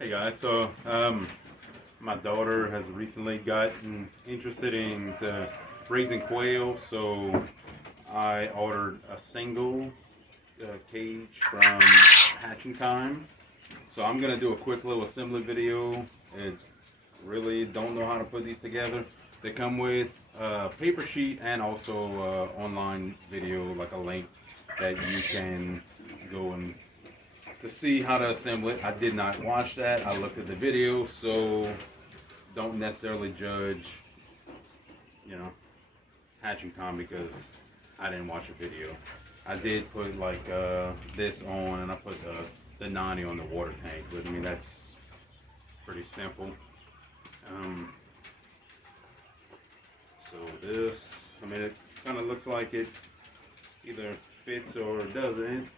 Hey guys, so my daughter has recently gotten interested in raising quail, so I ordered a single cage from Hatching Time. So I'm gonna do a quick little assembly video. It really don't know how to put these together. They come with a paper sheet and also online video, like a link that you can go and to see how to assemble it. I did not watch that. I looked at the video, so don't necessarily judge, you know, Hatching Time because I didn't watch a video. I did put like this on, and I put the 90 on the water tank, but I mean that's pretty simple. So this, I mean, it kind of looks like it either fits or doesn't.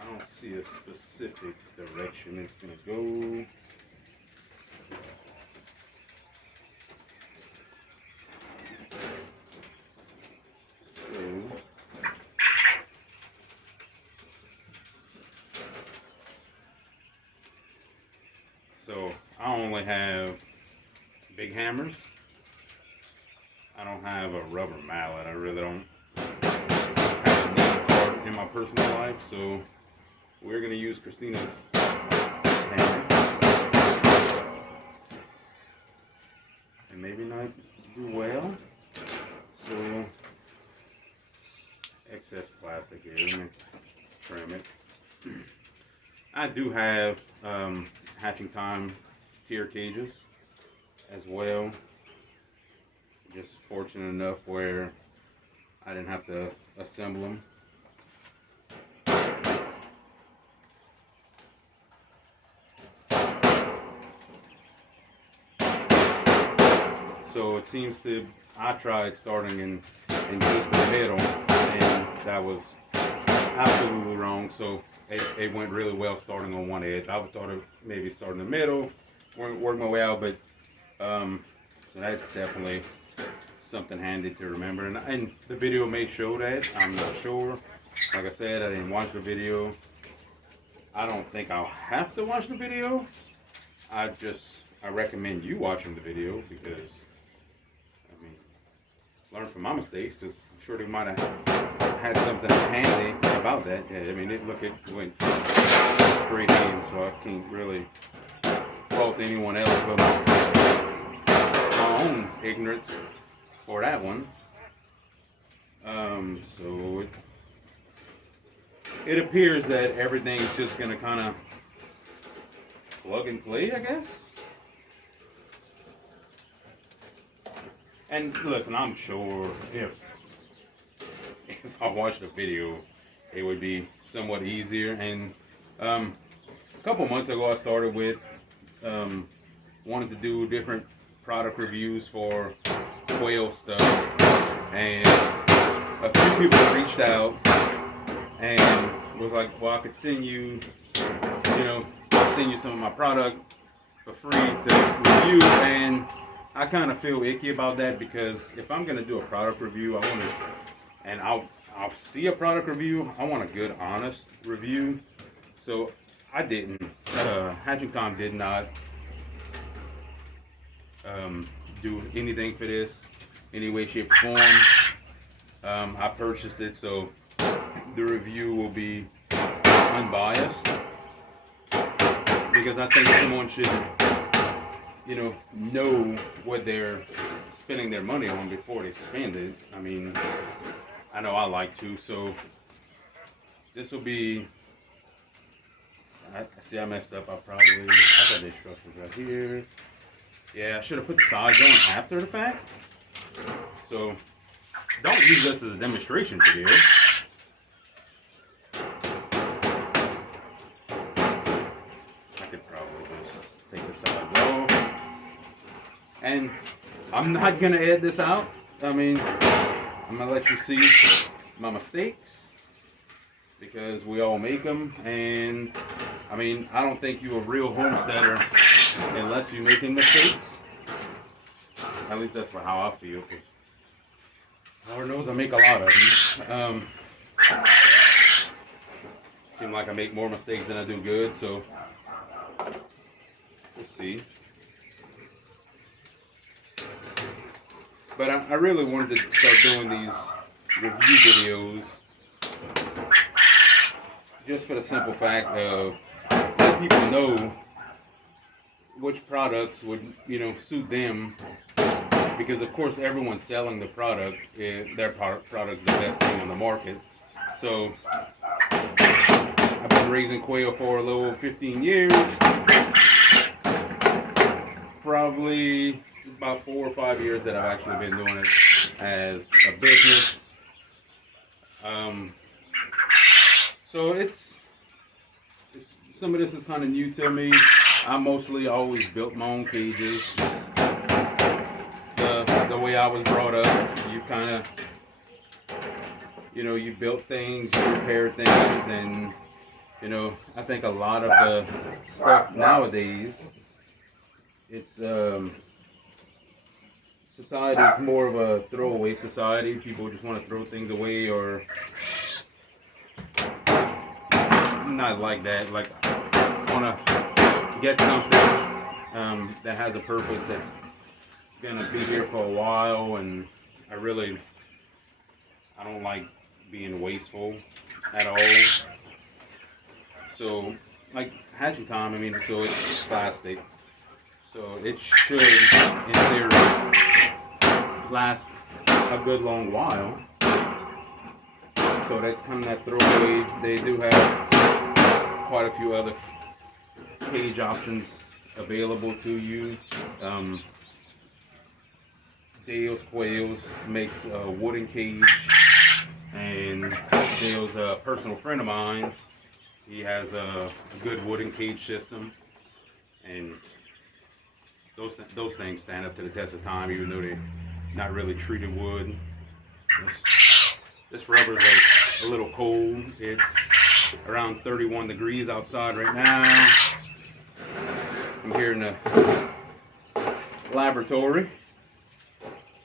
I don't see a specific direction it's going to go. So I only have big hammers. I don't have a rubber mallet. I really don't have a need for it in my personal life, so we're going to use Christina's hammer. And maybe not do well. So, excess plastic here. Let me trim it. I do have Hatching Time tier cages as well. Just fortunate enough where I didn't have to assemble them. So it seems to, I tried starting in just the middle, and that was absolutely wrong. So it went really well starting on one edge. I would thought of maybe starting in the middle, work my way out, but so that's definitely something handy to remember. And the video may show that, I'm not sure. Like I said, I didn't watch the video. I don't think I'll have to watch the video. I recommend you watching the video because, I mean, learn from my mistakes, because I'm sure they might have had something handy about that. Yeah, I mean, it went straight in, so I can't really fault anyone else but my own ignorance for that one. So it appears that everything's just gonna kind of plug and play, I guess. And listen, I'm sure if I watched the video, it would be somewhat easier. And a couple months ago, I started with wanted to do different product reviews for Quail stuff, and a few people reached out and was like, "Well, I could send you, send you some of my product for free to review." And I kind of feel icky about that, because if I'm gonna do a product review, I'll see a product review, I want a good, honest review. So I didn't. Hatching Time did not do anything for this, any way, shape, or form. I purchased it, so the review will be unbiased, because I think someone should, know what they're spending their money on before they spend it. I mean, I know I like to, so this will be, I messed up. I got the instructions right here. Yeah, I should have put the size on after the fact. So don't use this as a demonstration video. I could probably just take the size off. And I'm not gonna edit this out. I mean, I'm gonna let you see my mistakes, because we all make them. And I mean, I don't think you're a real homesteader unless you're making mistakes. At least that's how I feel, because Lord knows I make a lot of them. Seem like I make more mistakes than I do good, so see. But I really wanted to start doing these review videos just for the simple fact of let people know which products would, you know, suit them, because of course everyone's selling the product, their product is the best thing on the market. So I've been raising quail for a little 15 years, probably about 4 or 5 years that I've actually been doing it as a business. So it's some of this is kind of new to me. I mostly always built my own cages. The way I was brought up, you kind of, you know, you built things, you repaired things, and you know, I think a lot of the stuff nowadays, it's society is more of a throwaway society. People just want to throw things away, or not like that. Like, want to get something that has a purpose, that's gonna be here for a while. And I don't like being wasteful at all. So, like hatching time, I mean, so it's plastic, so it should, in theory, last a good long while. So that's kind of that throwaway. They do have quite a few other cage options available to you. Dale's Quails makes a wooden cage, and Dale's a personal friend of mine. He has a good wooden cage system, and those things stand up to the test of time, even though they're not really treated wood. This rubber's like a little cold. It's around 31 degrees outside right now. I'm here in the laboratory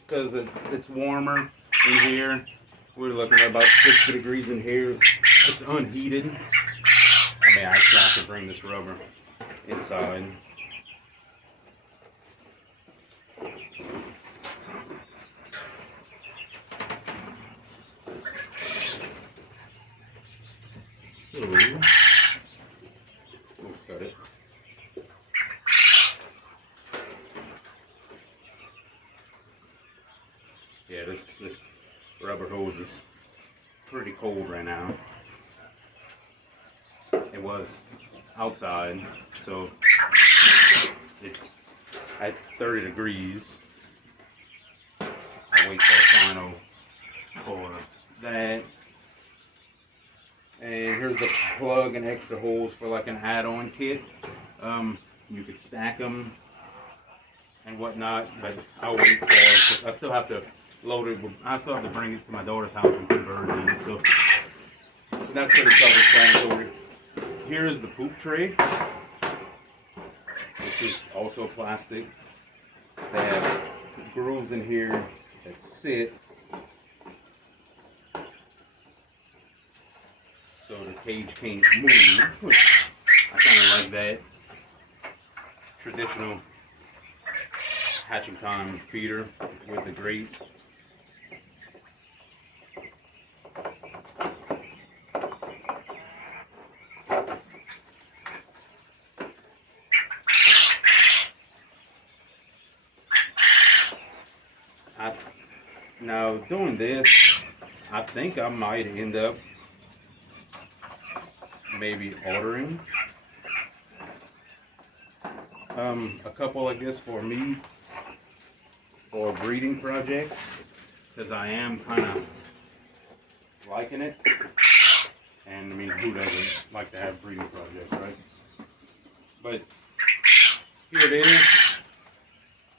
because it's warmer in here. We're looking at about 60 degrees in here. It's unheated. I mean, actually, I have to bring this rubber inside. So, got it. Yeah, this rubber hose is pretty cold right now. It was outside, so it's at 30 degrees. I'll wait for a final for that. And here's the plug and extra holes for like an add-on kit. You could stack them and whatnot, but I'll wait for it because I still have to load it. I still have to bring it to my daughter's house and put birds in it. So that's pretty self-explanatory. Here is the poop tray. This is also plastic. They have grooves in here that sit, so the cage can't move, which I kind of like that. Traditional hatching time feeder with the grate. Now doing this, I think I might end up maybe ordering a couple like this for me for breeding projects, because I am kind of liking it. And I mean, who doesn't like to have breeding projects, right? But here it is.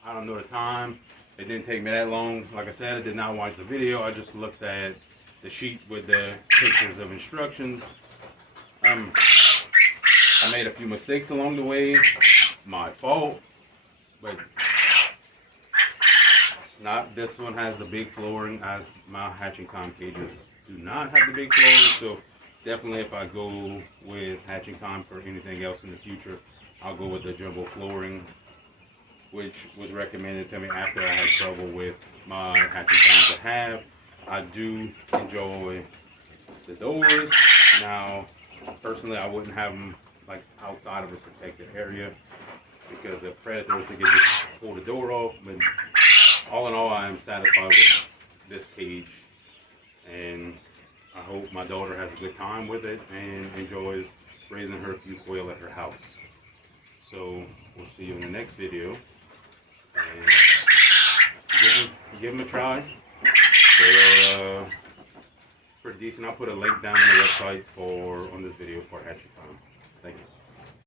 I don't know the time. It didn't take me that long. Like I said, I did not watch the video. I just looked at the sheet with the pictures of instructions. I made a few mistakes along the way. My fault. But it's not. This one has the big flooring. My hatching time cages do not have the big flooring. So definitely, if I go with hatching time for anything else in the future, I'll go with the jumbo flooring, which was recommended to me after I had trouble with my hatching times I have. I do enjoy the doors. Now, personally, I wouldn't have them like outside of a protected area because the predators could just pull the door off. But all in all, I am satisfied with this cage, and I hope my daughter has a good time with it and enjoys raising her few quail at her house. So we'll see you in the next video, and give them a try. They are pretty decent. I'll put a link down on the website on this video for hatchery time. Thank you.